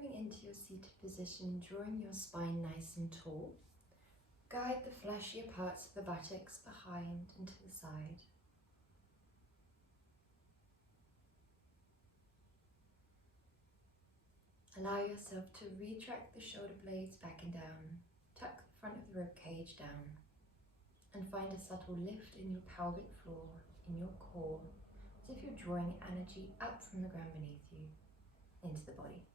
Coming into your seated position, drawing your spine nice and tall. Guide the fleshier parts of the buttocks behind and to the side. Allow yourself to retract the shoulder blades back and down. Tuck the front of the rib cage down and find a subtle lift in your pelvic floor, in your core, as if you're drawing energy up from the ground beneath you into the body.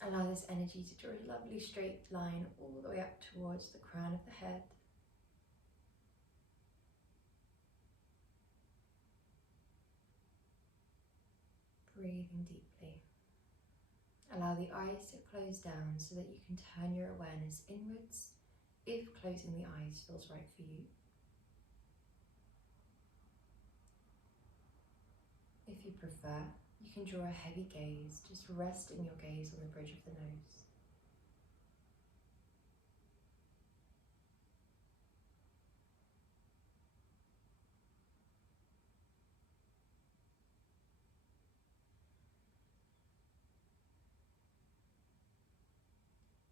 Allow this energy to draw a lovely straight line all the way up towards the crown of the head. Breathing deeply. Allow the eyes to close down so that you can turn your awareness inwards if closing the eyes feels right for you. If you prefer, you can draw a heavy gaze, just resting your gaze on the bridge of the nose.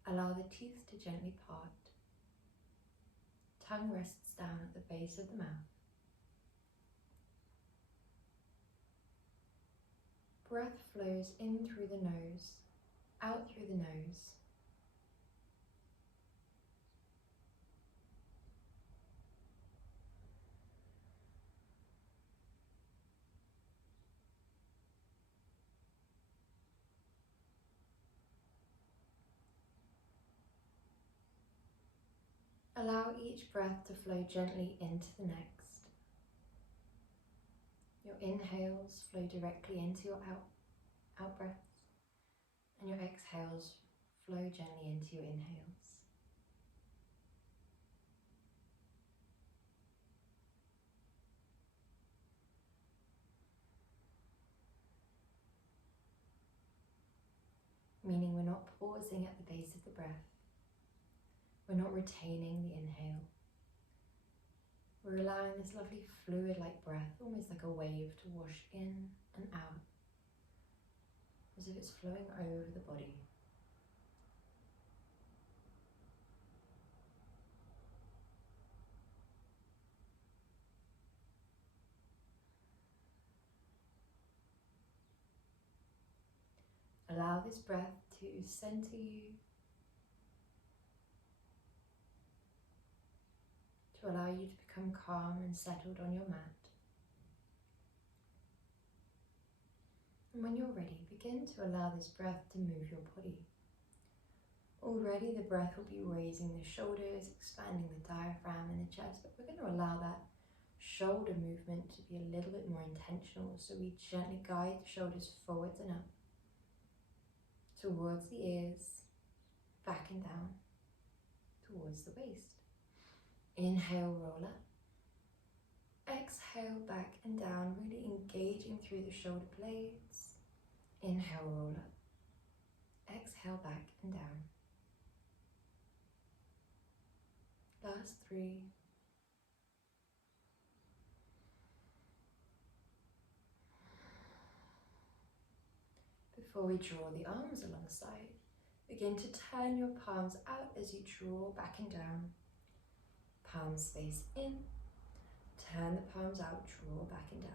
Allow the teeth to gently part. Tongue rests down at the base of the mouth. Breath flows in through the nose, out through the nose. Allow each breath to flow gently into the next. Your inhales flow directly into your out breaths, and your exhales flow gently into your inhales. Meaning we're not pausing at the base of the breath. We're not retaining the inhale. We're allowing this lovely fluid-like breath, almost like a wave, to wash in and out, as if it's flowing over the body. Allow this breath to center you, to allow you to become calm and settled on your mat. And when you're ready, begin to allow this breath to move your body. Already the breath will be raising the shoulders, expanding the diaphragm and the chest, but we're going to allow that shoulder movement to be a little bit more intentional, so we gently guide the shoulders forwards and up, towards the ears, back and down, towards the waist. Inhale, roll up. Exhale, back and down, really engaging through the shoulder blades. Inhale, roll up. Exhale, back and down. Last 3. Before we draw the arms alongside, begin to turn your palms out as you draw back and down. Palms face in, turn the palms out, draw back and down.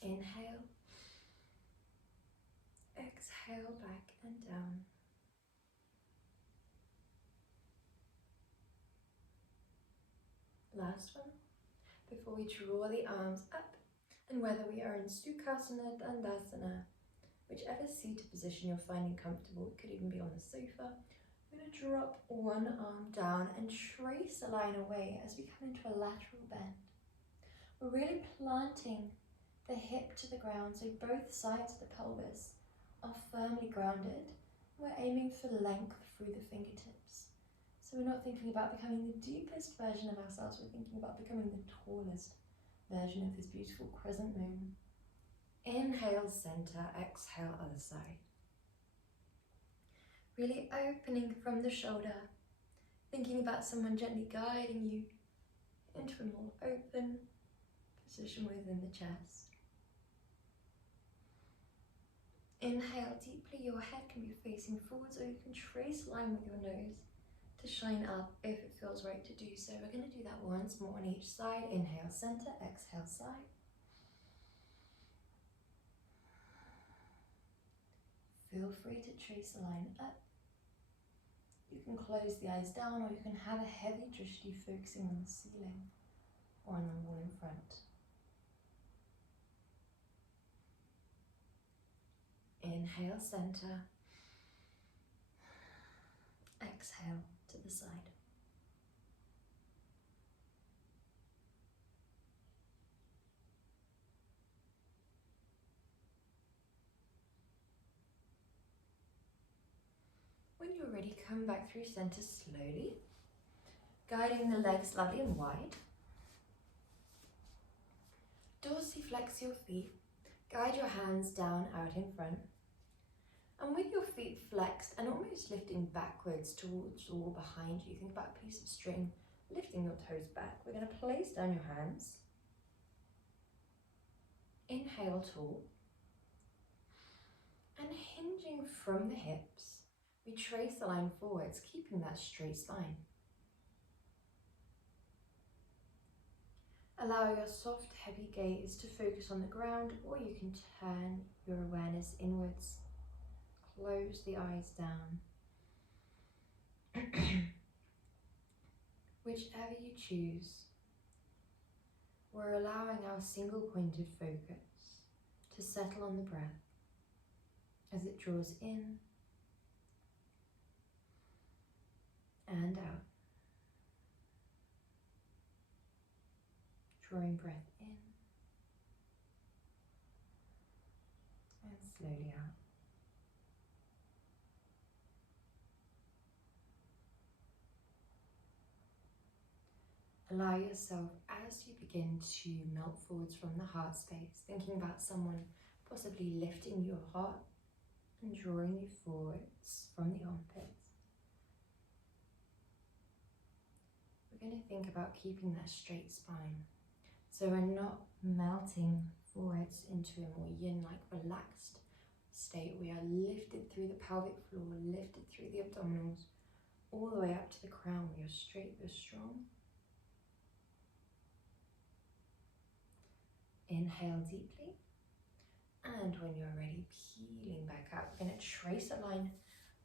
Inhale, exhale, back and down. Last one, before we draw the arms up, and whether we are in Sukhasana, Dandasana, whichever seated position you're finding comfortable, it could even be on the sofa, I'm going to drop one arm down and trace a line away as we come into a lateral bend. We're really planting the hip to the ground, so both sides of the pelvis are firmly grounded. We're aiming for length through the fingertips. So we're not thinking about becoming the deepest version of ourselves, we're thinking about becoming the tallest version of this beautiful crescent moon. Inhale, center, exhale, other side. Really opening from the shoulder, thinking about someone gently guiding you into a more open position within the chest. Inhale deeply, your head can be facing forwards, or you can trace a line with your nose to shine up if it feels right to do so. We're going to do that once more on each side. Inhale, center, exhale, side. Feel free to trace a line up. You can close the eyes down, or you can have a heavy drishti focusing on the ceiling or on the wall in front. Inhale, center. Exhale to the side. When you're ready, come back through center slowly, guiding the legs lovely and wide. Dorsiflex your feet. Guide your hands down out in front. And with your feet flexed and almost lifting backwards towards the wall behind you, think about a piece of string, lifting your toes back. We're going to place down your hands. Inhale tall. And hinging from the hips, we trace the line forwards, keeping that straight spine. Allow your soft, heavy gaze to focus on the ground, or you can turn your awareness inwards. Close the eyes down. Whichever you choose, we're allowing our single-pointed focus to settle on the breath as it draws in and out. Drawing breath in and slowly out. Allow yourself, as you begin to melt forwards from the heart space, thinking about someone possibly lifting your heart and drawing you forwards from the armpits. We're going to think about keeping that straight spine. So we're not melting forwards into a more yin-like relaxed state. We are lifted through the pelvic floor, lifted through the abdominals, all the way up to the crown. We are straight, we're strong. Inhale deeply. And when you're ready, peeling back out, we're going to trace a line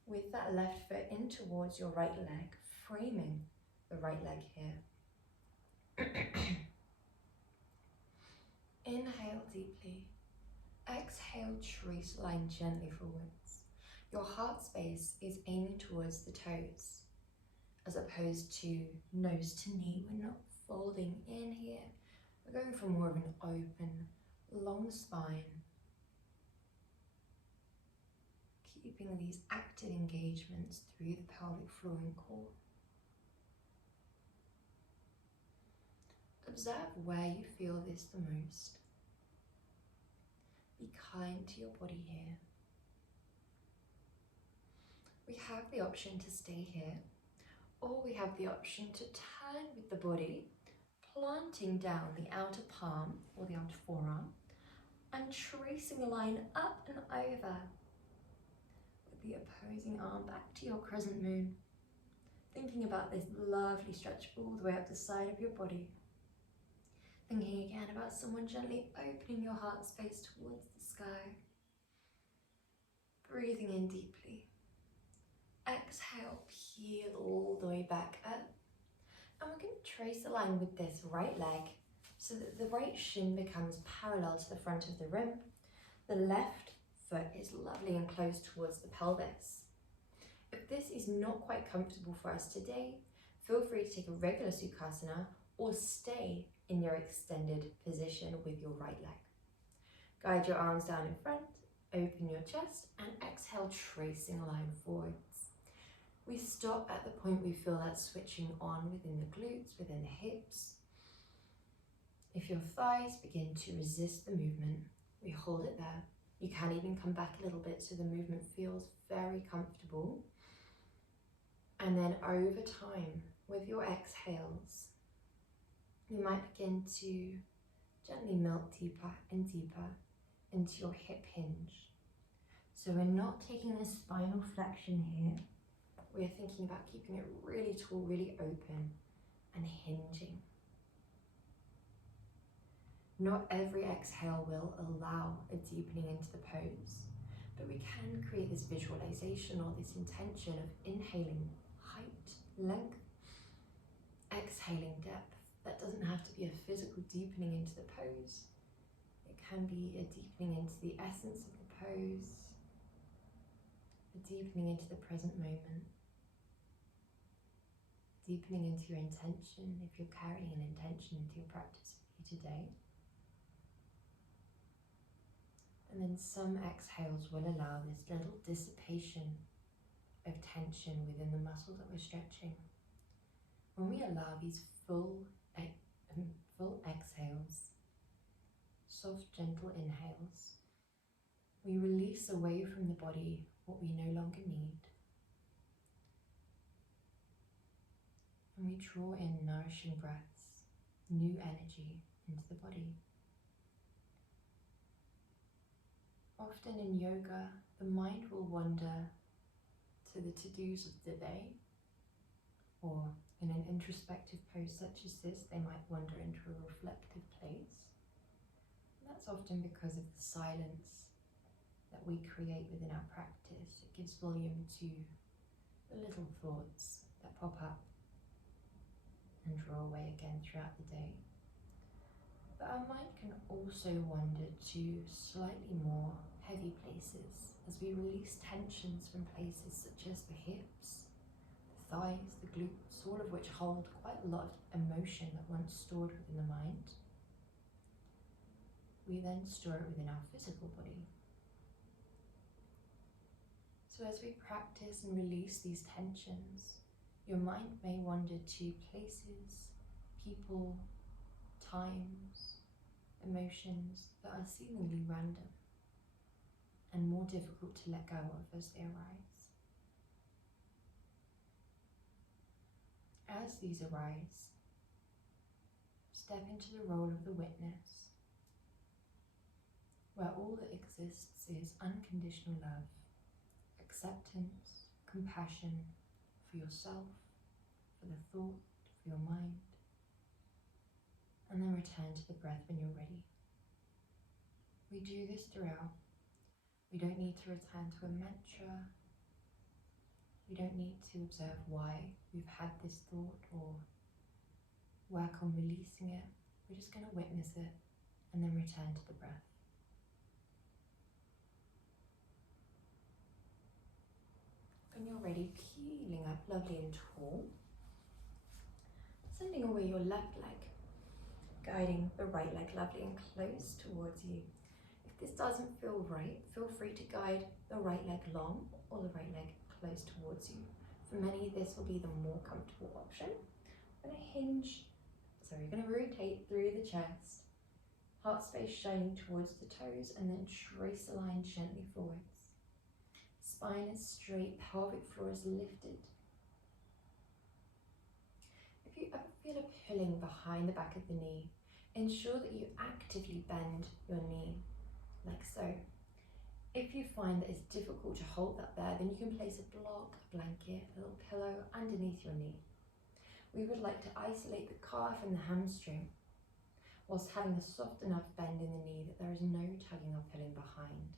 with that left foot in towards your right leg, framing the right leg here. Inhale deeply. Exhale, trace a line gently forwards. Your heart space is aiming towards the toes, as opposed to nose to knee. We're not folding in here. We're going for more of an open, long spine. Keeping these active engagements through the pelvic floor and core. Observe where you feel this the most. Be kind to your body here. We have the option to stay here, or we have the option to turn with the body, planting down the outer palm or the outer forearm and tracing a line up and over with the opposing arm back to your crescent moon. Thinking about this lovely stretch all the way up the side of your body. Thinking again about someone gently opening your heart space towards the sky. Breathing in deeply. Exhale, peel all the way back up. And we're going to trace a line with this right leg so that the right shin becomes parallel to the front of the rim. The left foot is lovely and close towards the pelvis. If this is not quite comfortable for us today, feel free to take a regular Sukhasana or stay in your extended position with your right leg. Guide your arms down in front, open your chest, and exhale, tracing a line forwards. We stop at the point we feel that switching on within the glutes, within the hips. If your thighs begin to resist the movement, we hold it there. You can even come back a little bit so the movement feels very comfortable. And then over time, with your exhales, you might begin to gently melt deeper and deeper into your hip hinge. So we're not taking a spinal flexion here. We're thinking about keeping it really tall, really open, and hinging. Not every exhale will allow a deepening into the pose, but we can create this visualization or this intention of inhaling height, length, exhaling depth. That doesn't have to be a physical deepening into the pose. It can be a deepening into the essence of the pose, a deepening into the present moment, deepening into your intention if you're carrying an intention into your practice with you today. And then some exhales will allow this little dissipation of tension within the muscle that we're stretching. When we allow these full exhales, soft, gentle inhales, we release away from the body what we no longer need. And we draw in nourishing breaths, new energy into the body. Often in yoga, the mind will wander to the to-dos of the day, or in an introspective pose such as this, they might wander into a reflective place. And that's often because of the silence that we create within our practice. It gives volume to the little thoughts that pop up and draw away again throughout the day. But our mind can also wander to slightly more heavy places as we release tensions from places such as the hips, the thighs, the glutes, all of which hold quite a lot of emotion that once stored within the mind. We then store it within our physical body. So as we practice and release these tensions, your mind may wander to places, people, times, emotions that are seemingly random and more difficult to let go of as they arise. As these arise, step into the role of the witness, where all that exists is unconditional love, acceptance, compassion for yourself, for the thought, for your mind, and then return to the breath when you're ready. We do this throughout. We don't need to return to a mantra. We don't need to observe why we've had this thought or work on releasing it. We're just going to witness it and then return to the breath. When you're ready, peeling up lovely and tall, sending away your left leg, guiding the right leg lovely and close towards you. If this doesn't feel right, feel free to guide the right leg long or the right leg close towards you. For many, this will be the more comfortable option. We're going to rotate through the chest, heart space shining towards the toes, and then trace a line gently forwards. Spine is straight, pelvic floor is lifted. If you ever feel a pulling behind the back of the knee, ensure that you actively bend your knee, like so. If you find that it's difficult to hold that there, then you can place a block, a blanket, a little pillow underneath your knee. We would like to isolate the calf and the hamstring, whilst having a soft enough bend in the knee that there is no tugging or pulling behind.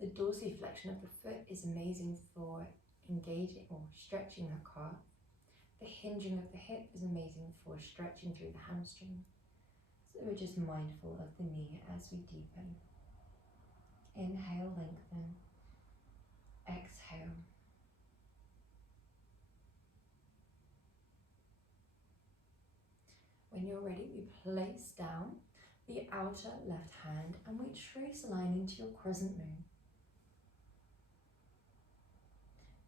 The dorsiflexion of the foot is amazing for engaging or stretching the calf. The hinging of the hip is amazing for stretching through the hamstring. So we're just mindful of the knee as we deepen. Inhale, lengthen. Exhale. When you're ready, we place down the outer left hand and we trace a line into your crescent moon.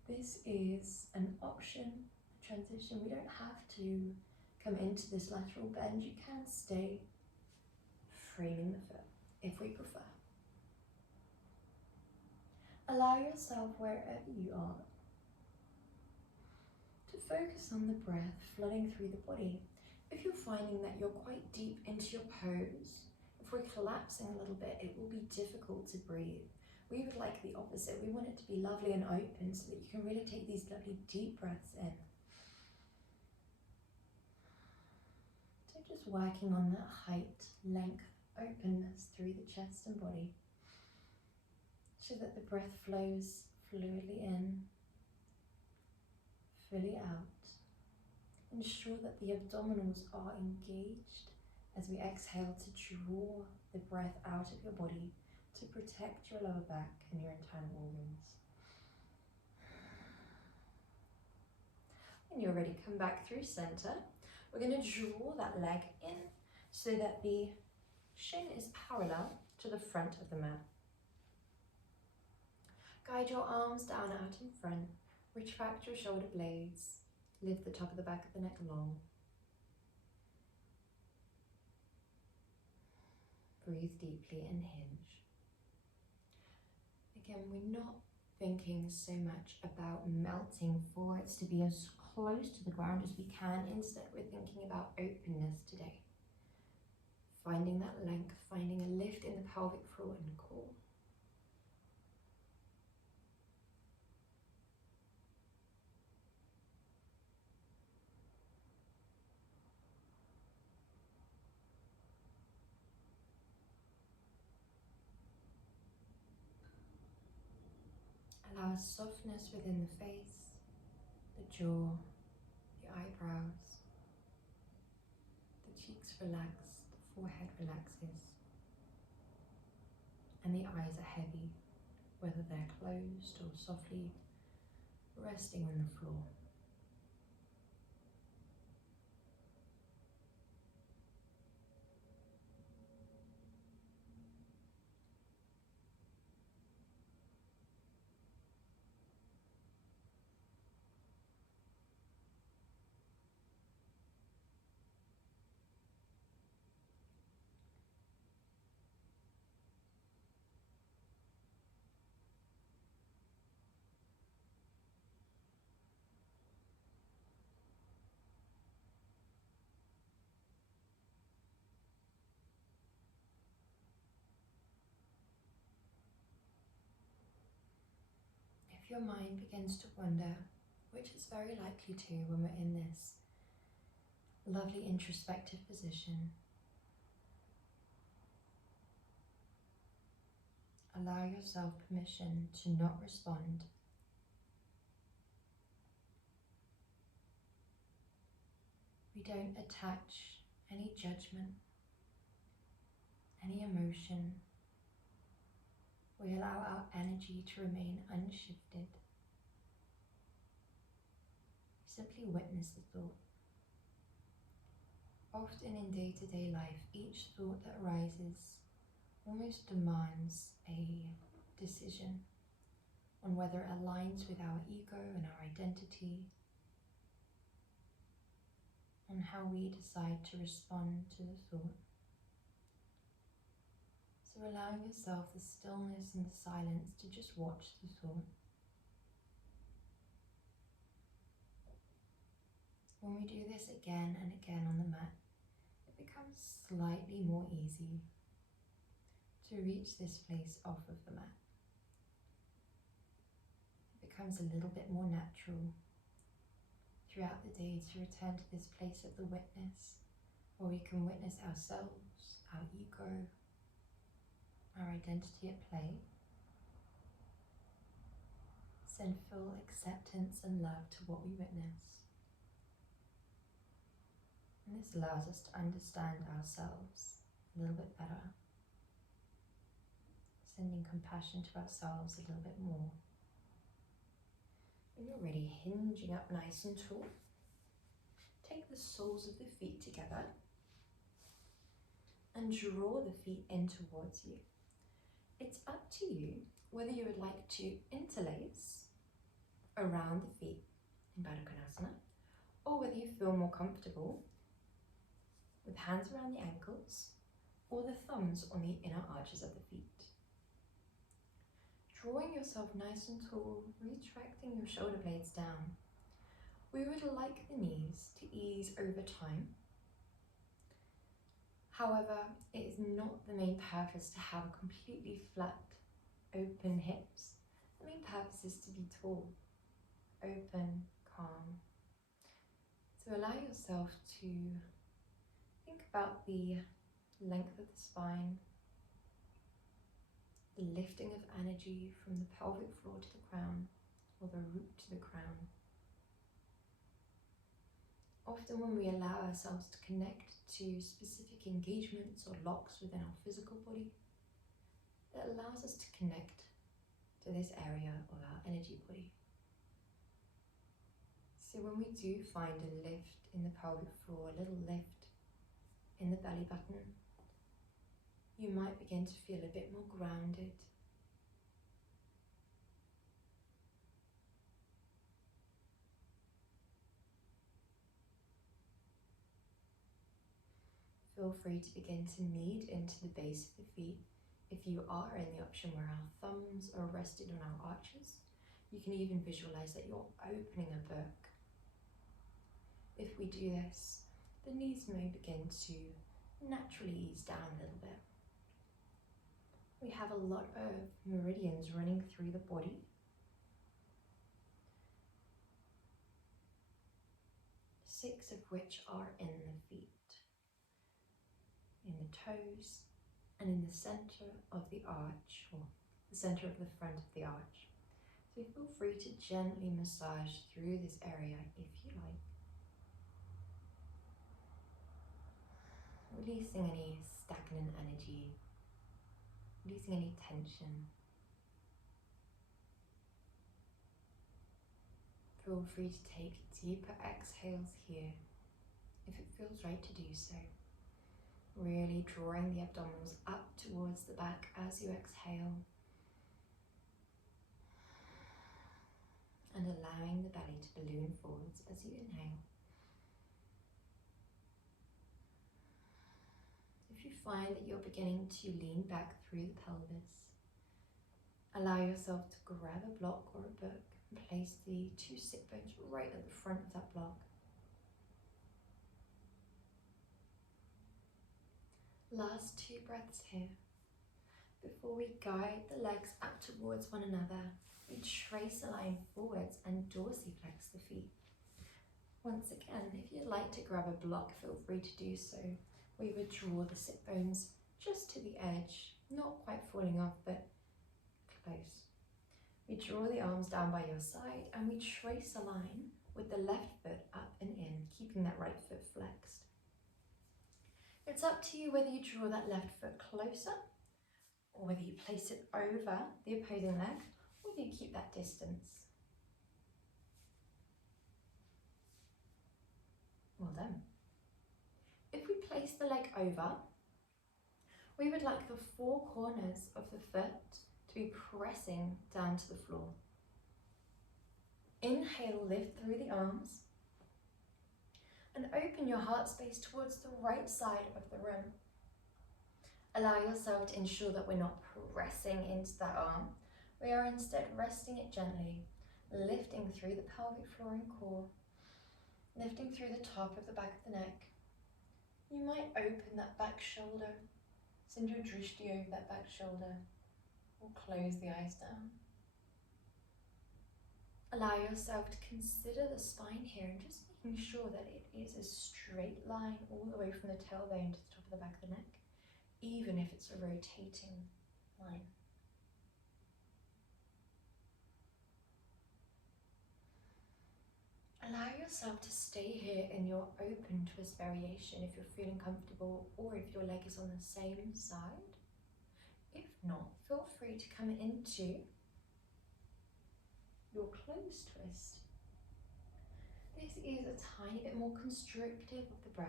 This is an option, a transition. We don't have to come into this lateral bend. You can stay framing the foot if we prefer. Allow yourself, wherever you are, to focus on the breath flooding through the body. If you're finding that you're quite deep into your pose, if we're collapsing a little bit, it will be difficult to breathe. We would like the opposite. We want it to be lovely and open so that you can really take these lovely deep breaths in. So just working on that height, length, openness through the chest and body, so that the breath flows fluidly in, fully out. Ensure that the abdominals are engaged as we exhale to draw the breath out of your body to protect your lower back and your internal organs. When you're ready, come back through center. We're going to draw that leg in so that the shin is parallel to the front of the mat. Guide your arms down out in front. Retract your shoulder blades. Lift the top of the back of the neck long. Breathe deeply and hinge. Again, we're not thinking so much about melting forwards to be as close to the ground as we can. Instead, we're thinking about openness today. Finding that length, finding a lift in the pelvic floor and core. Allow a softness within the face, the jaw, the eyebrows, the cheeks relax, the forehead relaxes, and the eyes are heavy, whether they're closed or softly resting on the floor. If your mind begins to wander, which it's very likely to when we're in this lovely introspective position, allow yourself permission to not respond. We don't attach any judgment, any emotion. We allow our energy to remain unshifted. We simply witness the thought. Often in day-to-day life, each thought that arises almost demands a decision on whether it aligns with our ego and our identity, on how we decide to respond to the thought. So allowing yourself the stillness and the silence to just watch the thought. When we do this again and again on the mat, it becomes slightly more easy to reach this place off of the mat. It becomes a little bit more natural throughout the day to return to this place of the witness, where we can witness ourselves, our ego, our identity at play. Send full acceptance and love to what we witness. And this allows us to understand ourselves a little bit better, sending compassion to ourselves a little bit more. When you're ready, hinging up nice and tall, take the soles of the feet together and draw the feet in towards you. It's up to you whether you would like to interlace around the feet in Baddha Konasana, or whether you feel more comfortable with hands around the ankles or the thumbs on the inner arches of the feet. Drawing yourself nice and tall, retracting your shoulder blades down. We would like the knees to ease over time. However, it is not the main purpose to have a completely flat, open hips. The main purpose is to be tall, open, calm. So allow yourself to think about the length of the spine, the lifting of energy from the pelvic floor to the crown, or the root to the crown. Often when we allow ourselves to connect to specific engagements or locks within our physical body, it allows us to connect to this area of our energy body. So when we do find a lift in the pelvic floor, a little lift in the belly button, you might begin to feel a bit more grounded. Feel free to begin to knead into the base of the feet. If you are in the option where our thumbs are rested on our arches, you can even visualize that you're opening a book. If we do this, the knees may begin to naturally ease down a little bit. We have a lot of meridians running through the body. Six of which are in the feet, in the toes, and in the center of the arch, or the center of the front of the arch. So feel free to gently massage through this area if you like. Releasing any stagnant energy, releasing any tension. Feel free to take deeper exhales here, if it feels right to do so. Really drawing the abdominals up towards the back as you exhale, and allowing the belly to balloon forwards as you inhale. If you find that you're beginning to lean back through the pelvis, allow yourself to grab a block or a book and place the two sit bones right at the front of that block. Last 2 breaths here. Before we guide the legs up towards one another, we trace a line forwards and dorsiflex the feet. Once again, if you'd like to grab a block, feel free to do so. We would draw the sit bones just to the edge, not quite falling off, but close. We draw the arms down by your side and we trace a line with the left foot up and in, keeping that right foot flexed. It's up to you whether you draw that left foot closer or whether you place it over the opposing leg, or whether you keep that distance. Well done. If we place the leg over, we would like the 4 corners of the foot to be pressing down to the floor. Inhale, lift through the arms and open your heart space towards the right side of the room. Allow yourself to ensure that we're not pressing into that arm. We are instead resting it gently, lifting through the pelvic floor and core, lifting through the top of the back of the neck. You might open that back shoulder, send your drishti over that back shoulder, or close the eyes down. Allow yourself to consider the spine here and just making sure that it is a straight line all the way from the tailbone to the top of the back of the neck, even if it's a rotating line. Allow yourself to stay here in your open twist variation if you're feeling comfortable, or if your leg is on the same side. If not, feel free to come into your closed twist. This is a tiny bit more constrictive of the breath,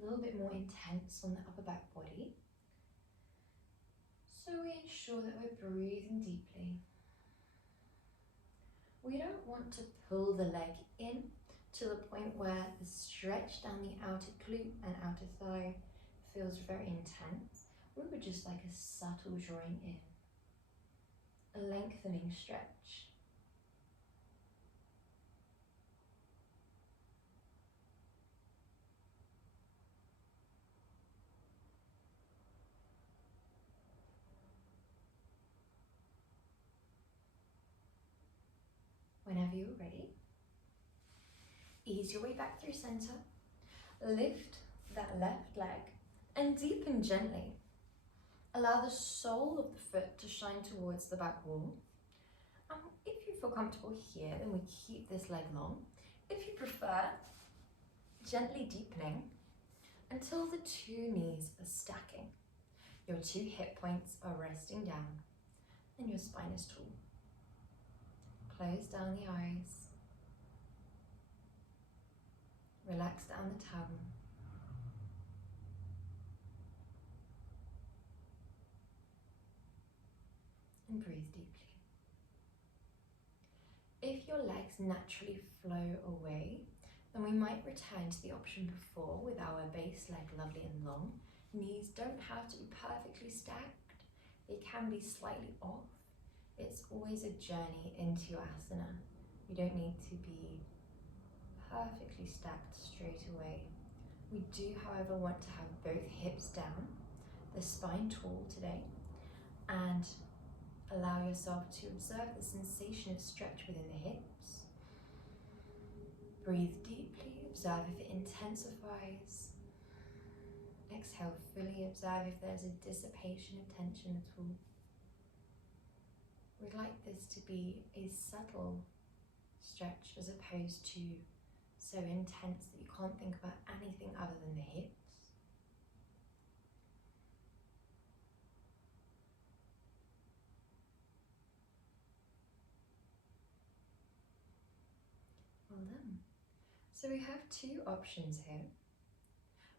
a little bit more intense on the upper back body. So we ensure that we're breathing deeply. We don't want to pull the leg in to the point where the stretch down the outer glute and outer thigh feels very intense. We would just like a subtle drawing in, a lengthening stretch. whenever you're ready, ease your way back through center. Lift that left leg and deepen gently. Allow the sole of the foot to shine towards the back wall. If you feel comfortable here, then we keep this leg long. If you prefer, gently deepening until the two knees are stacking. Your two hip points are resting down and your spine is tall. Close down the eyes. Relax down the tongue. And breathe deeply. If your legs naturally flow away, then we might return to the option before with our base leg lovely and long. Knees don't have to be perfectly stacked. They can be slightly off. It's always a journey into your asana. You don't need to be perfectly stacked straight away. We do, however, want to have both hips down, the spine tall today, and allow yourself to observe the sensation of stretch within the hips. Breathe deeply, observe if it intensifies. Exhale fully, observe if there's a dissipation of tension at all. We'd like this to be a subtle stretch as opposed to so intense that you can't think about anything other than the hips. Well done. So we have two options here.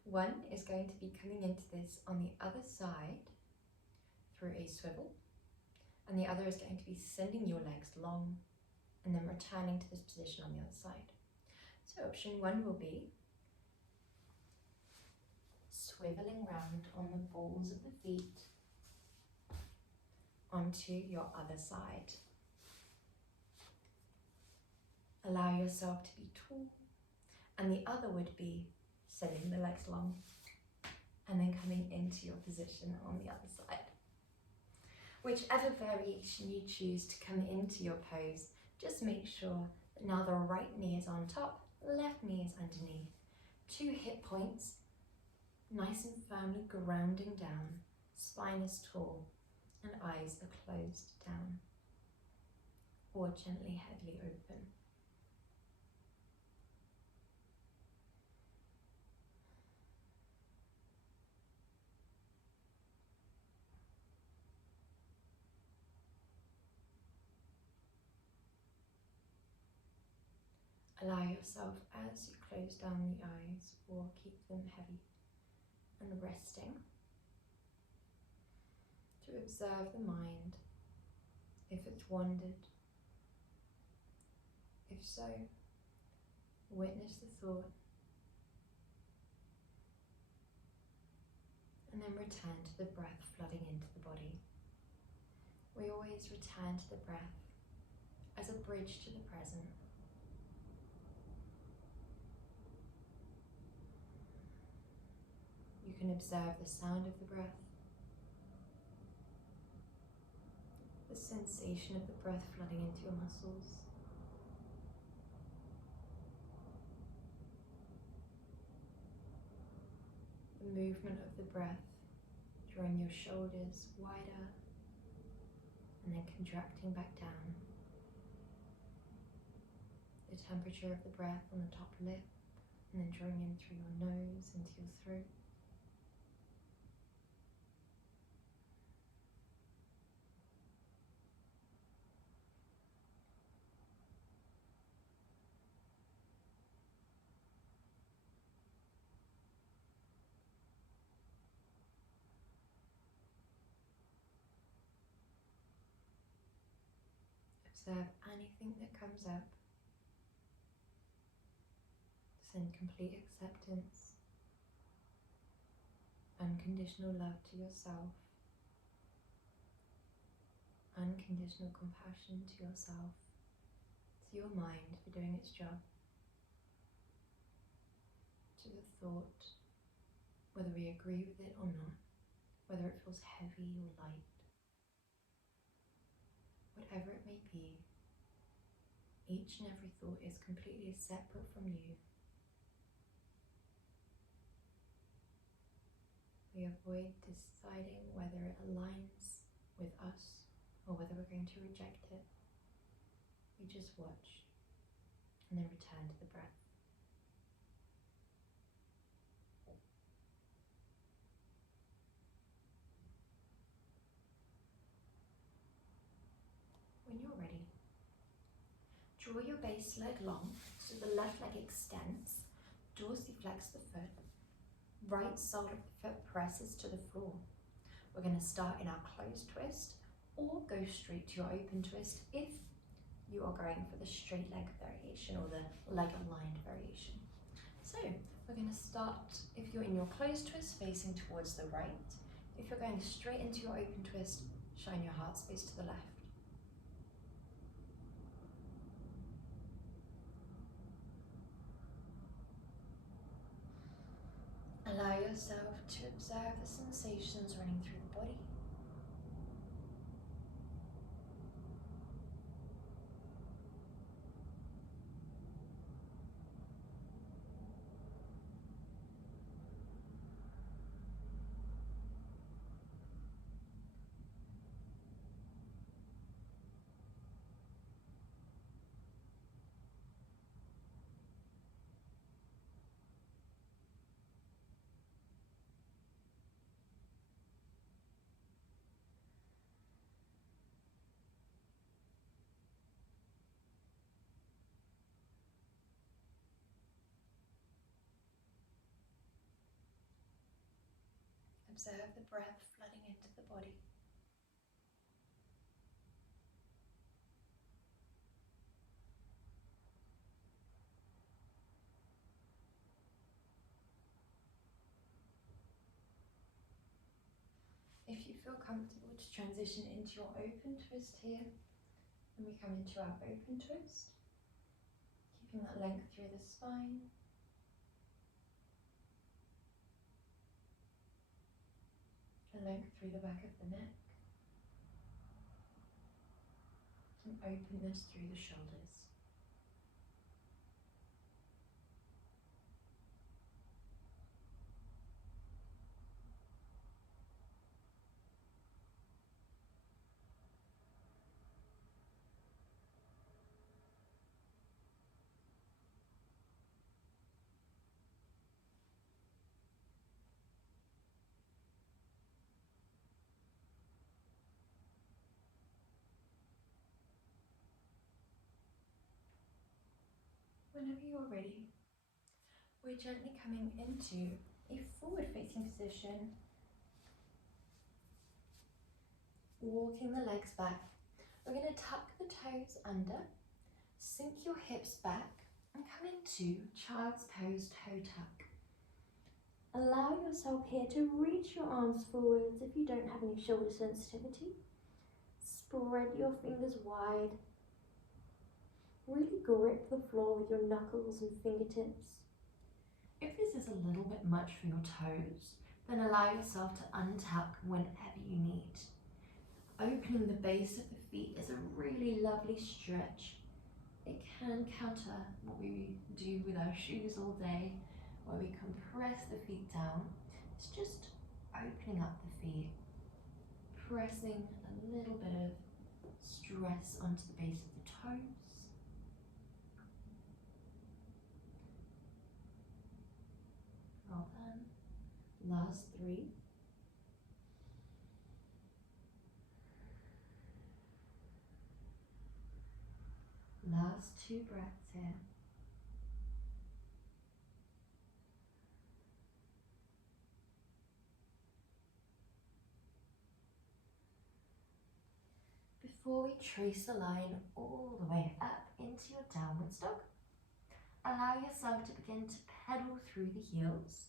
One is going to be coming into this on the other side through a swivel, and the other is going to be sending your legs long and then returning to this position on the other side. So option one will be swiveling round on the balls of the feet onto your other side. Allow yourself to be tall, and the other would be sending the legs long and then coming into your position on the other side. Whichever variation you choose to come into your pose, just make sure that now the right knee is on top, left knee is underneath. Two hip points, nice and firmly grounding down, spine is tall, and eyes are closed down or gently, heavily open. Allow yourself, as you close down the eyes or keep them heavy and resting, to observe the mind, if it's wandered. If so, witness the thought and then return to the breath flooding into the body. We always return to the breath as a bridge to the present. You can observe the sound of the breath, the sensation of the breath flooding into your muscles. The movement of the breath, drawing your shoulders wider and then contracting back down. The temperature of the breath on the top lip and then drawing in through your nose into your throat. Observe anything that comes up. Send complete acceptance, unconditional love to yourself, unconditional compassion to yourself, to your mind for doing its job, to the thought, whether we agree with it or not, whether it feels heavy or light, whatever it may be. Each and every thought is completely separate from you. We avoid deciding whether it aligns with us or whether we're going to reject it. We just watch and then return to the breath. When you're ready, draw your base leg long so the left leg extends, dorsiflex the foot, right sole of the foot presses to the floor. We're going to start in our closed twist or go straight to your open twist if you are going for the straight leg variation or the leg aligned variation. So we're going to start, if you're in your closed twist, facing towards the right. If you're going straight into your open twist, shine your heart space to the left. Allow yourself to observe the sensations running through the body. Observe the breath flooding into the body. If you feel comfortable to transition into your open twist here, and we come into our open twist, keeping that length through the spine. A length through the back of the neck. And openness through the shoulders. Whenever you're ready, we're gently coming into a forward-facing position, walking the legs back. We're going to tuck the toes under, sink your hips back, and come into child's pose toe tuck. Allow yourself here to reach your arms forwards if you don't have any shoulder sensitivity. Spread your fingers wide. Really grip the floor with your knuckles and fingertips. If this is a little bit much for your toes, then allow yourself to untuck whenever you need. Opening the base of the feet is a really lovely stretch. It can counter what we do with our shoes all day, where we compress the feet down. It's just opening up the feet, pressing a little bit of stress onto the base of the toes. Well done. Last 3. Last 2 breaths here. Before we trace a line all the way up into your downward dog, allow yourself to begin to pedal through the heels.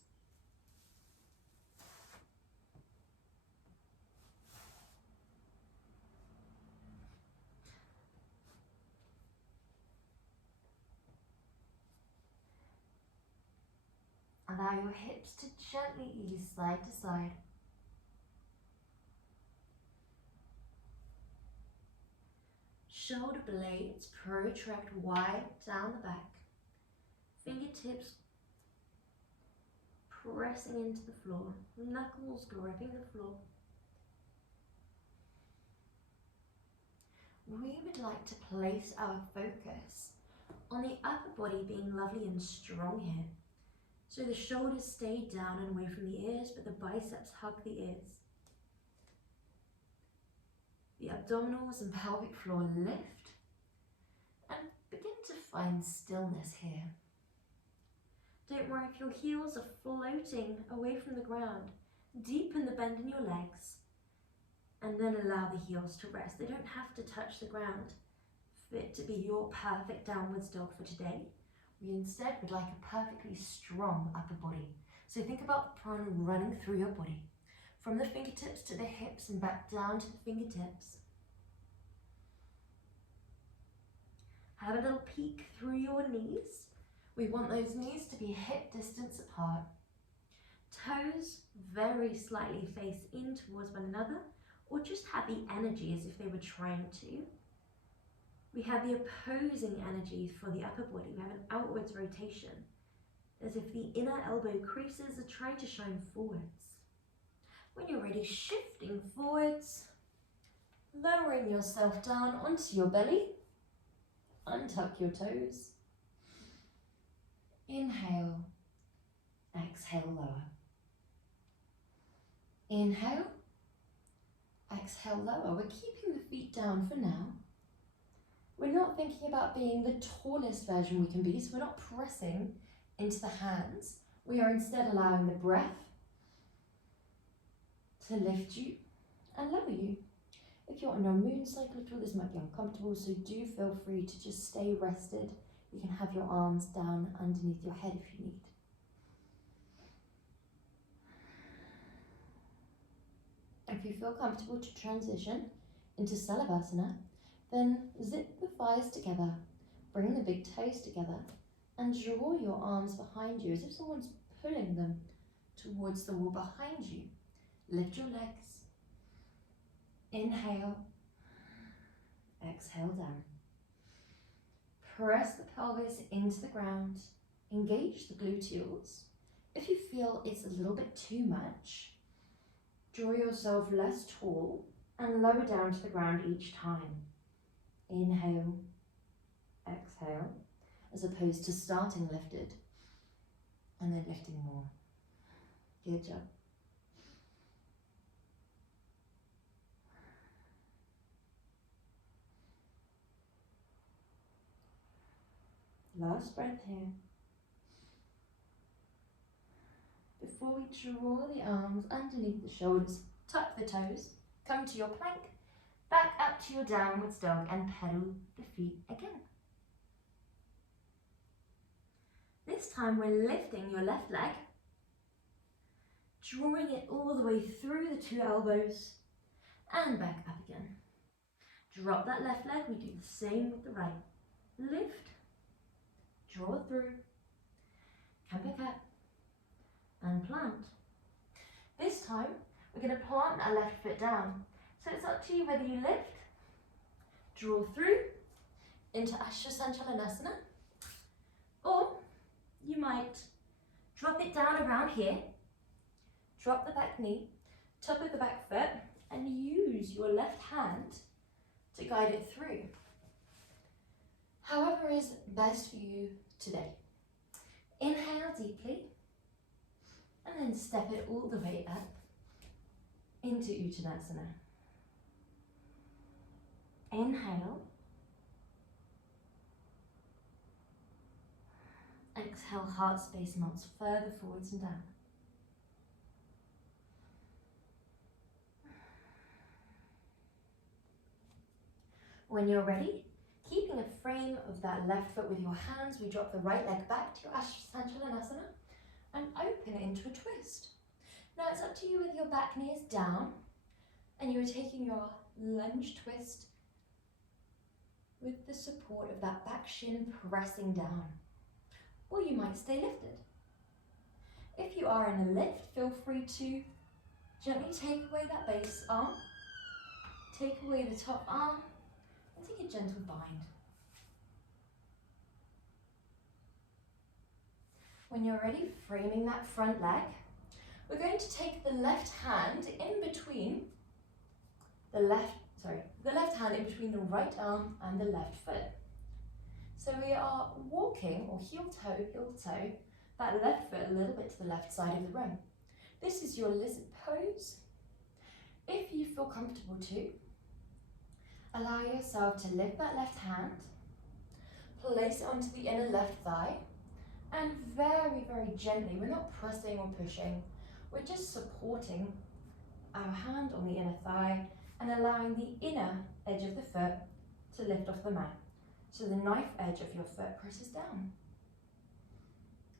Allow your hips to gently ease side to side. shoulder blades protract wide down the back. Fingertips pressing into the floor, knuckles gripping the floor. We would like to place our focus on the upper body being lovely and strong here. So the shoulders stay down and away from the ears, but the biceps hug the ears. The abdominals and pelvic floor lift, and begin to find stillness here. Don't worry if your heels are floating away from the ground. Deepen the bend in your legs, and then allow the heels to rest. They don't have to touch the ground for it to be your perfect downwards dog for today. We instead would like a perfectly strong upper body. So think about the prana running through your body, from the fingertips to the hips and back down to the fingertips. Have a little peek through your knees. We want those knees to be hip distance apart. Toes very slightly face in towards one another, or just have the energy as if they were trying to. We have the opposing energy for the upper body. We have an outwards rotation, as if the inner elbow creases are trying to shine forwards. When you're ready, shifting forwards, lowering yourself down onto your belly, untuck your toes. Inhale, exhale, lower. Inhale, exhale, lower. We're keeping the feet down for now. We're not thinking about being the tallest version we can be, so we're not pressing into the hands. We are instead allowing the breath to lift you and lower you. If you're on your moon cycle at all, this might be uncomfortable, so do feel free to just stay rested. You can have your arms down underneath your head if you need. If you feel comfortable to transition into Salavasana, then zip the thighs together, bring the big toes together, and draw your arms behind you as if someone's pulling them towards the wall behind you. Lift your legs. Inhale, exhale down. Press the pelvis into the ground, engage the gluteals. If you feel it's a little bit too much, draw yourself less tall and lower down to the ground each time. Inhale, exhale, as opposed to starting lifted and then lifting more. Good job. Last breath here. Before we draw the arms underneath the shoulders, tuck the toes, come to your plank, back up to your downwards dog and pedal the feet again. This time we're lifting your left leg, drawing it all the way through the two elbows and back up again. Drop that left leg, we do the same with the right. Lift, draw through, come back up and plant. This time we're going to plant that left foot down. So it's up to you whether you lift, draw through into Ashtanga, or you might drop it down around here, drop the back knee, top of the back foot, and use your left hand to guide it through. However is best for you today. Inhale deeply, and then step it all the way up into Uttanasana. Inhale. Exhale, heart space melts further forwards and down. When you're ready, keeping a frame of that left foot with your hands, we drop the right leg back to your Ashtanga and open it into a twist. Now it's up to you whether your back knee is down and you are taking your lunge twist with the support of that back shin pressing down, or you might stay lifted. If you are in a lift, feel free to gently take away that base arm, take away the top arm, and take a gentle bind. When you're ready, framing that front leg, we're going to take the left hand in between the left hand in between the right arm and the left foot. So we are walking, or heel toe, that left foot a little bit to the left side of the room. This is your lizard pose. If you feel comfortable to, allow yourself to lift that left hand, place it onto the inner left thigh, and very, very gently, we're not pressing or pushing, we're just supporting our hand on the inner thigh and allowing the inner edge of the foot to lift off the mat. So the knife edge of your foot presses down.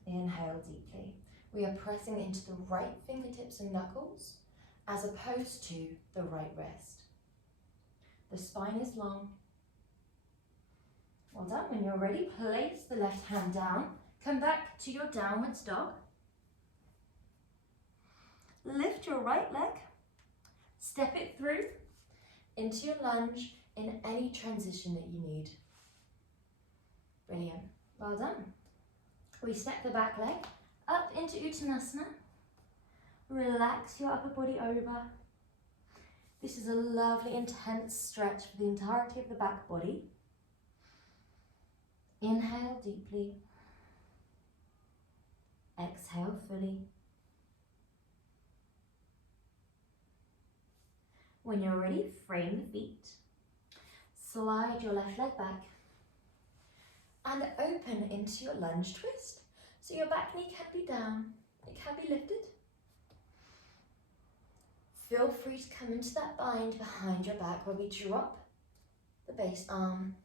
Inhale deeply. We are pressing into the right fingertips and knuckles as opposed to the right wrist. The spine is long. Well done. When you're ready, place the left hand down. Come back to your downwards dog. Lift your right leg. Step it through into your lunge in any transition that you need. Brilliant. Well done. We step the back leg up into Uttanasana. Relax your upper body over. This is a lovely intense stretch for the entirety of the back body. Inhale deeply. Exhale fully. When you're ready, frame the feet. Slide your left leg back and open into your lunge twist. So your back knee can be down, it can be lifted. Feel free to come into that bind behind your back where we drop the base arm.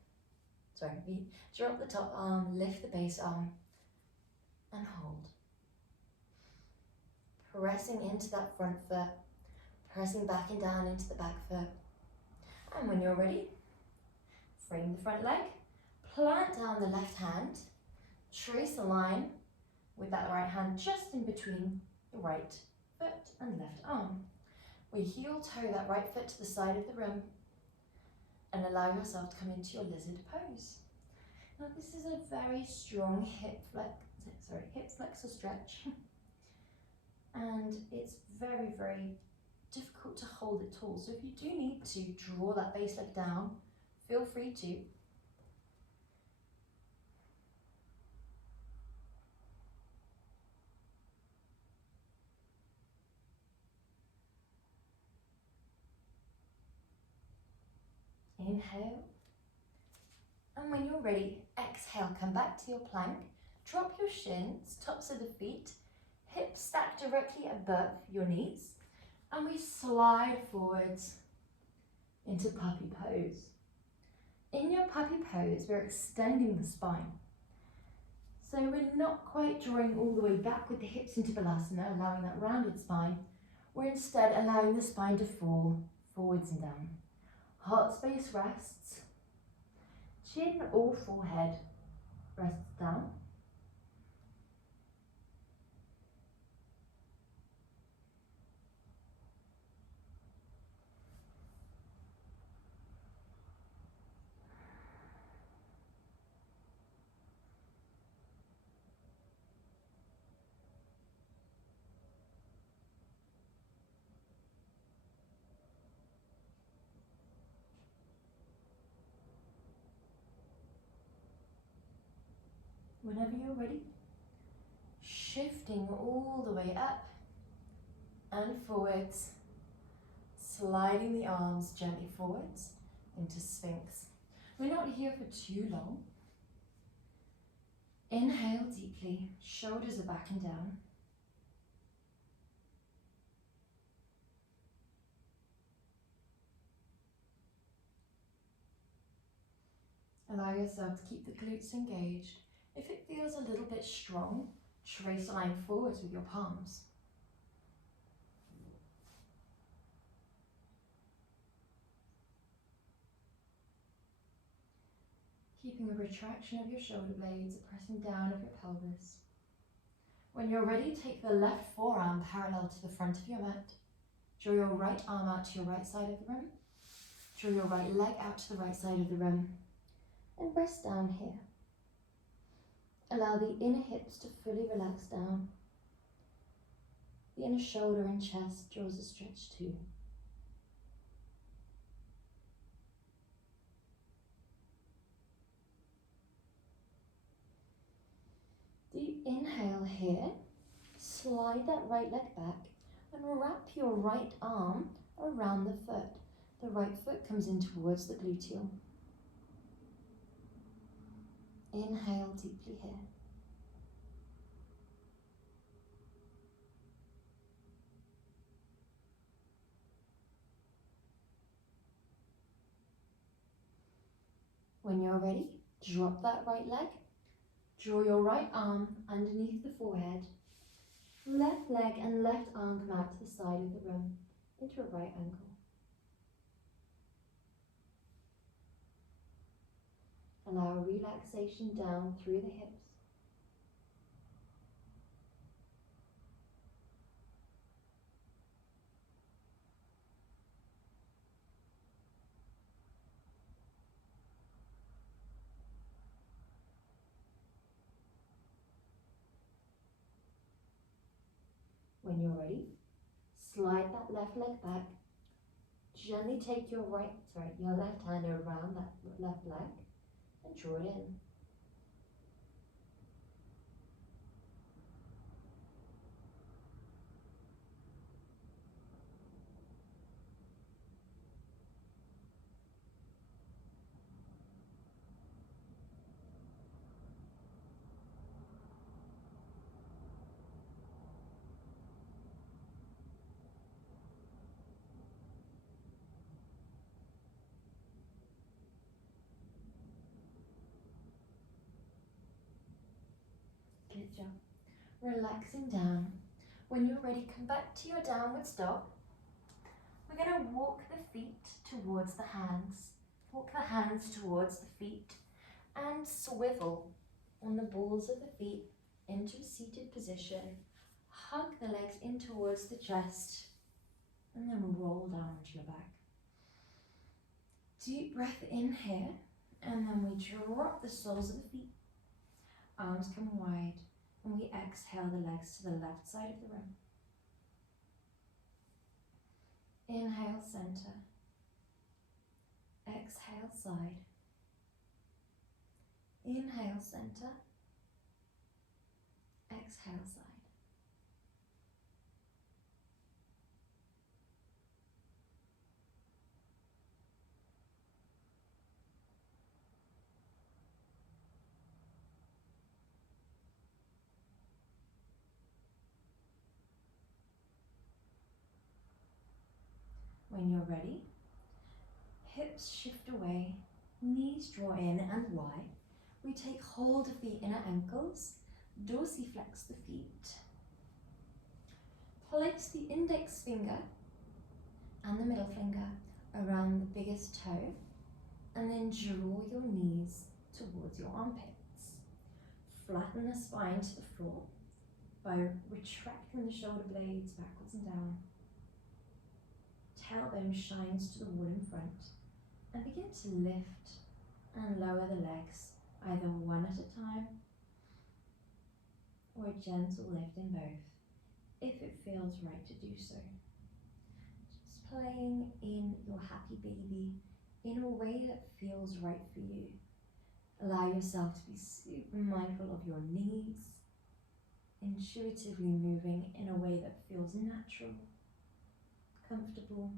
We drop the top arm, lift the base arm, and hold. Pressing into that front foot, pressing back and down into the back foot. And when you're ready, frame the front leg, plant down the left hand, trace a line with that right hand just in between the right foot and left arm. We heel toe that right foot to the side of the room and allow yourself to come into your lizard pose. Now this is a very strong hip flexor stretch. And it's very, very difficult to hold it tall. So if you do need to draw that base leg down, feel free to. Inhale. And when you're ready, exhale, come back to your plank. Drop your shins, tops of the feet, hips stacked directly above your knees. And we slide forwards into puppy pose. In your puppy pose, we're extending the spine. So we're not quite drawing all the way back with the hips into Balasana, allowing that rounded spine. We're instead allowing the spine to fall forwards and down. Heart space rests. Chin or forehead rests down. Whenever you're ready, shifting all the way up and forwards, sliding the arms gently forwards into Sphinx. We're not here for too long. Inhale deeply, shoulders are back and down. Allow yourself to keep the glutes engaged. If it feels a little bit strong, trace a line forwards with your palms. Keeping a retraction of your shoulder blades, pressing down of your pelvis. When you're ready, take the left forearm parallel to the front of your mat. Draw your right arm out to your right side of the room. Draw your right leg out to the right side of the room and rest down here. Allow the inner hips to fully relax down. The inner shoulder and chest draws a stretch too. Deep inhale here. Slide that right leg back and wrap your right arm around the foot. The right foot comes in towards the gluteal. Inhale deeply here. When you're ready, drop that right leg. Draw your right arm underneath the forehead. Left leg and left arm come out to the side of the room into a right angle. Allow relaxation down through the hips. When you're ready, slide that left leg back. Gently take your left hand around that left leg and draw it in. Good job. Relaxing down. When you're ready, come back to your downward dog. We're going to walk the feet towards the hands. Walk the hands towards the feet and swivel on the balls of the feet into a seated position. Hug the legs in towards the chest and then roll down onto your back. Deep breath in here and then we drop the soles of the feet. Arms come wide and we exhale the legs to the left side of the room. Inhale, center. Exhale, side. Inhale, center. Exhale, side. When you're ready, hips shift away, knees draw in and wide. We take hold of the inner ankles, dorsiflex the feet. Place the index finger and the middle finger around the biggest toe and then draw your knees towards your armpits. Flatten the spine to the floor by retracting the shoulder blades backwards and down. Tailbone shines to the wall in front and begin to lift and lower the legs, either one at a time or a gentle lift in both, if it feels right to do so. Just playing in your happy baby in a way that feels right for you. Allow yourself to be super mindful of your knees, intuitively moving in a way that feels natural, comfortable.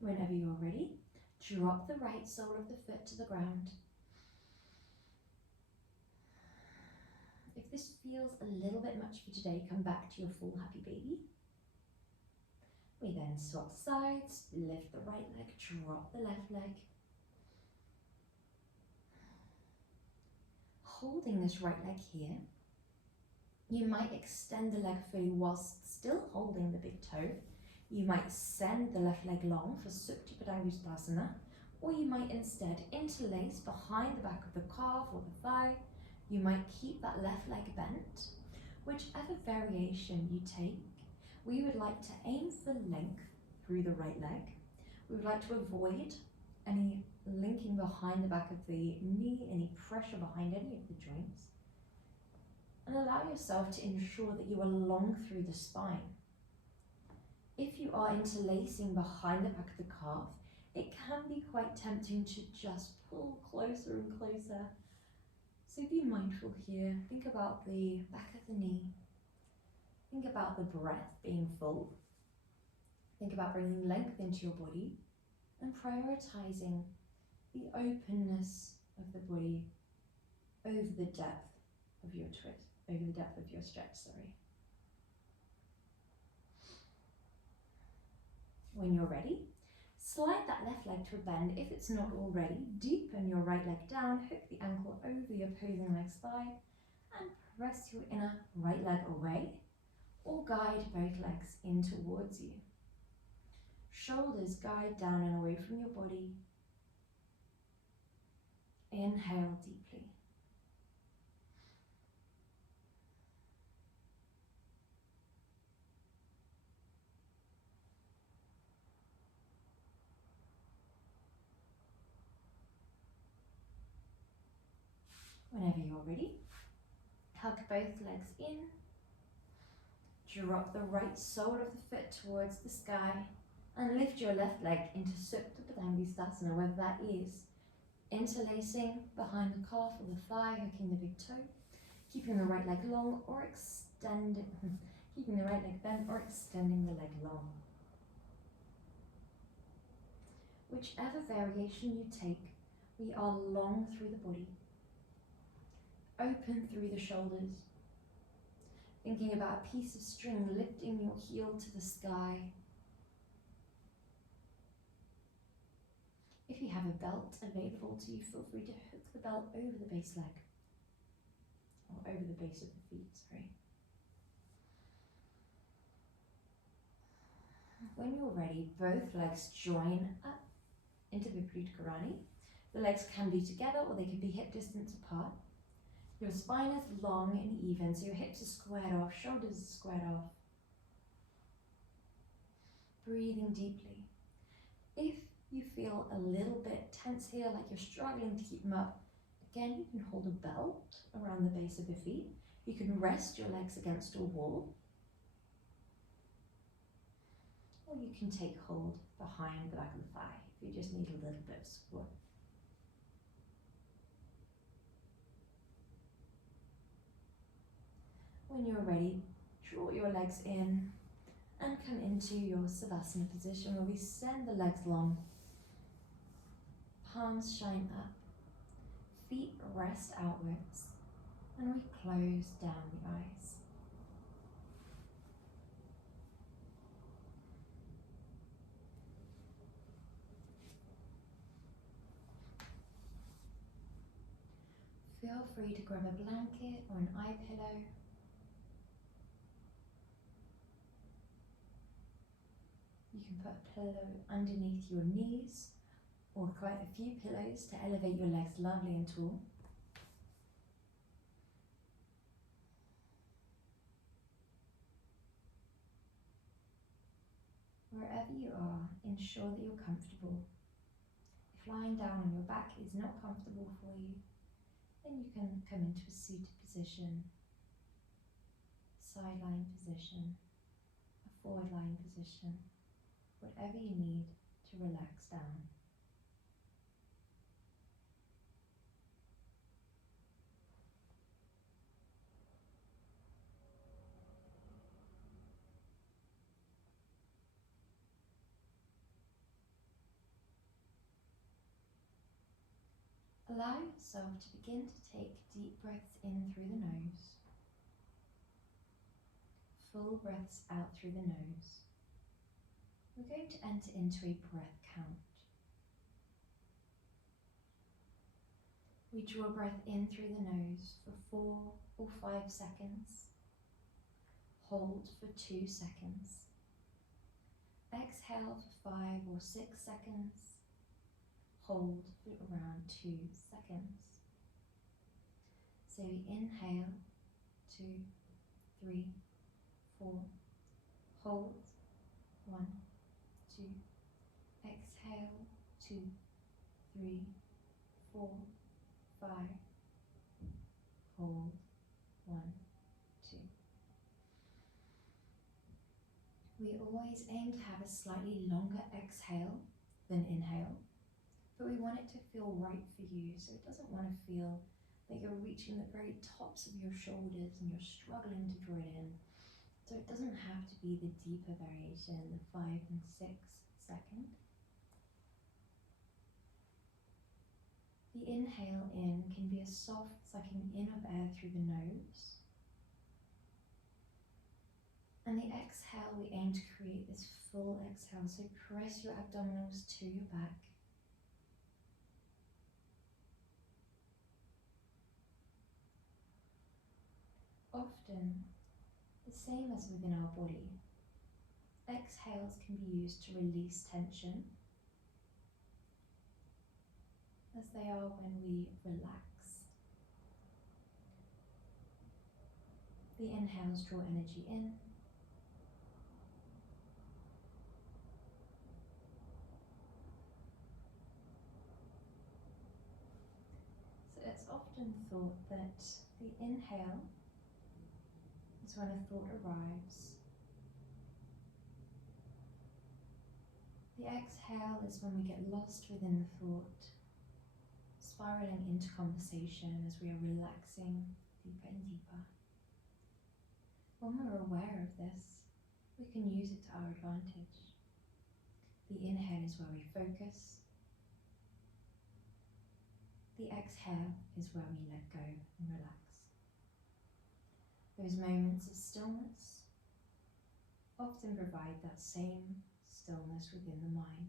Whenever you're ready, drop the right sole of the foot to the ground. If this feels a little bit much for today, come back to your full happy baby. We then swap sides, lift the right leg, drop the left leg. Holding this right leg here, you might extend the leg fully whilst still holding the big toe You might send the left leg long for Supta Padangusthasana, or you might instead interlace behind the back of the calf or the thigh. You might keep that left leg bent. Whichever variation you take, we would like to aim for length through the right leg. We would like to avoid any linking behind the back of the knee, any pressure behind any of the joints. And allow yourself to ensure that you are long through the spine. If you are interlacing behind the back of the calf, it can be quite tempting to just pull closer and closer. So be mindful here. Think about the back of the knee. Think about the breath being full. Think about bringing length into your body and prioritizing the openness of the body over the depth of your twist, over the depth of your stretch, sorry. When you're ready, slide that left leg to a bend if it's not already. Deepen your right leg down, hook the ankle over your opposing leg's thigh, and press your inner right leg away, or guide both legs in towards you. Shoulders guide down and away from your body. Inhale deeply. Whenever you're ready, hug both legs in. Drop the right sole of the foot towards the sky and lift your left leg into Supta Padangusthasana, whether that is interlacing behind the calf or the thigh, hooking the big toe, keeping the right leg long or extending, keeping the right leg bent or extending the leg long. Whichever variation you take, we are long through the body, open through the shoulders, thinking about a piece of string lifting your heel to the sky. If you have a belt available to you, feel free to hook the belt over the base leg, or over the base of the feet, sorry. When you're ready, both legs join up into Viparita Karani. The legs can be together or they can be hip distance apart. Your spine is long and even, so your hips are squared off, shoulders are squared off. Breathing deeply. If you feel a little bit tense here, like you're struggling to keep them up, again, you can hold a belt around the base of your feet. You can rest your legs against a wall. Or you can take hold behind the back of the thigh if you just need a little bit of support. When you're ready, draw your legs in and come into your Savasana position where we send the legs long. Palms shine up, feet rest outwards, and we close down the eyes. Feel free to grab a blanket or an eye pillow. You can put a pillow underneath your knees or quite a few pillows to elevate your legs lovely and tall. Wherever you are, ensure that you're comfortable. If lying down on your back is not comfortable for you, then you can come into a seated position, side lying position, a forward lying position, whatever you need to relax down. Allow yourself to begin to take deep breaths in through the nose, full breaths out through the nose. We're going to enter into a breath count. We draw breath in through the nose for 4 or 5 seconds. Hold for 2 seconds. Exhale for 5 or 6 seconds. Hold for around 2 seconds. So we inhale, 2, 3, 4. Hold, 1, 2. Exhale, 2, 3, 4, 5. Hold, 1, 2. We always aim to have a slightly longer exhale than inhale, but we want it to feel right for you, so it doesn't want to feel that you're reaching the very tops of your shoulders and you're struggling to draw it in. So it doesn't have to be the deeper variation, the 5 and 6 second. The inhale in can be a soft sucking in of air through the nose. And the exhale, we aim to create this full exhale. So press your abdominals to your back. Often, the same as within our body, exhales can be used to release tension, as they are when we relax. The inhales draw energy in. So it's often thought that the inhale is when a thought arrives. The exhale is when we get lost within the thought, spiraling into conversation as we are relaxing deeper and deeper. When we're aware of this, we can use it to our advantage. The inhale is where we focus. The exhale is where we let go and relax. Those moments of stillness often provide that same stillness within the mind.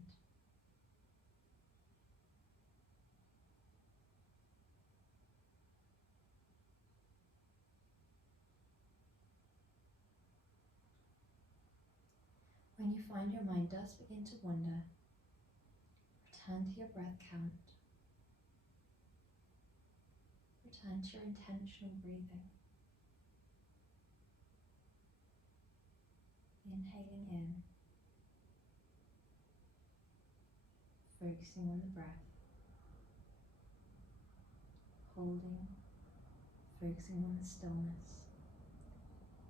When you find your mind does begin to wander, return to your breath count. Return to your intentional breathing. Inhaling in, focusing on the breath. Holding, focusing on the stillness.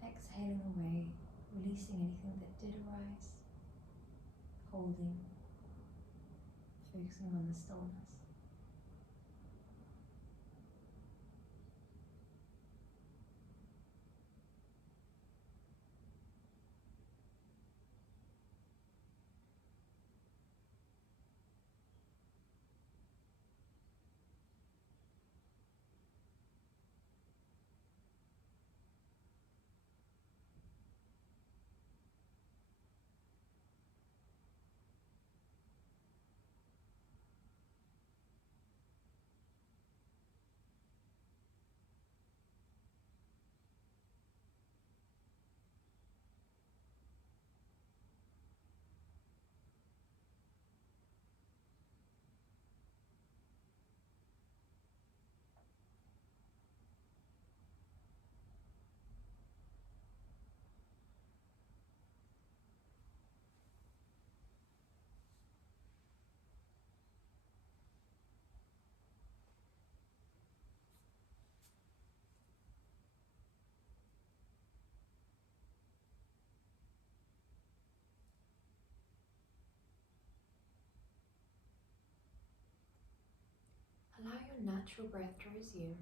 Exhaling away, releasing anything that did arise. Holding, focusing on the stillness. Allow your natural breath to resume.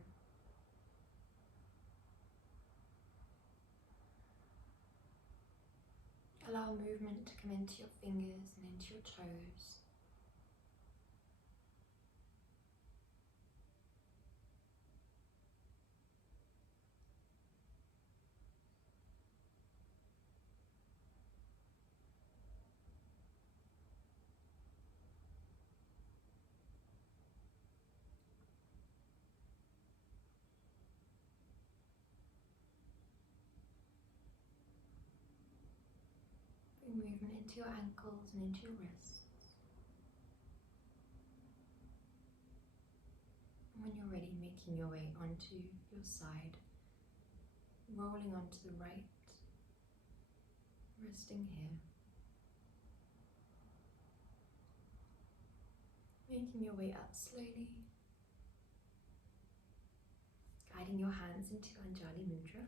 Allow movement to come into your fingers and into your toes. movement into your ankles and into your wrists. And when you're ready, making your way onto your side, rolling onto the right, resting here. Making your way up slowly, guiding your hands into Anjali Mudra.